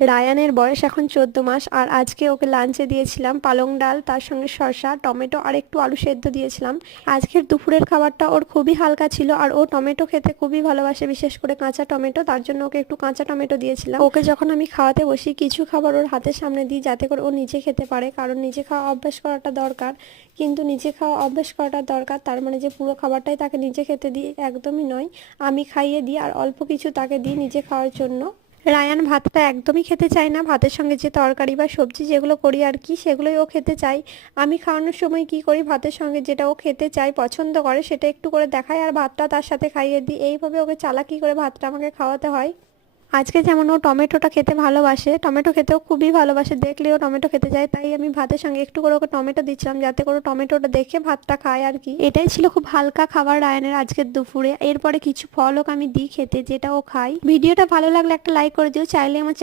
রায়ানের বয়স এখন 14 মাস, আর আজকে ওকে লাঞ্চে দিয়েছিলাম পালং ডাল, তার সঙ্গে শসা, টমেটো আর একটু আলু সেদ্ধ দিয়েছিলাম। আজকের দুপুরের খাবারটা ওর খুবই হালকা ছিল, আর ও টমেটো খেতে খুবই ভালোবাসে, বিশেষ করে কাঁচা টমেটো। তার জন্য ওকে একটু কাঁচা টমেটো দিয়েছিলাম। ওকে যখন আমি খাওয়াতে বসি কিছু খাবার ওর হাতের সামনে দিই যাতে করে ও নিজে খেতে পারে, কারণ নিজে খাওয়া অভ্যাস করাটা দরকার। কিন্তু নিজে খাওয়া অভ্যাস করাটা দরকার তার মানে যে পুরো খাবারটাই তাকে নিজে খেতে দিই একদমই নয়। আমি খাইয়ে দিই আর অল্প কিছু তাকে দিই নিজে খাওয়ার জন্য। রায়ান ভাতটা একদমই খেতে চায় না, ভাতের সঙ্গে যে তরকারি বা সবজি যেগুলো করি আর কি সেগুলোই ও খেতে চায়। আমি খাওয়ানোর সময় কি করি, ভাতের সঙ্গে যেটা ও খেতে চায় পছন্দ করে সেটা একটু করে দেখাই আর ভাতটা তার সাথে খাইয়ে দিই। এইভাবে ওকে চালাকি করে ভাতটা আমাকে খাওয়াতে হয়। আজকে যেমন ও টমেটোটা খেতে ভালোবাসে, টমেটো খেতেও খুবই ভালোবাসে, দেখলেও টমেটো খেতে যায়, তাই আমি ভাতের সঙ্গে একটু করে ওকে টমেটো দিচ্ছিলাম যাতে করে টমেটোটা দেখে ভাতটা খায় আর কি। এটাই ছিল খুব হালকা খাবার রায়ানের আজকের দুপুরে। এরপরে কিছু ফল ওকে আমি দিই খেতে যেটা ও খায়। ভিডিওটা ভালো লাগলে একটা লাইক করে দিও, চাইলে আমার চ্যানেল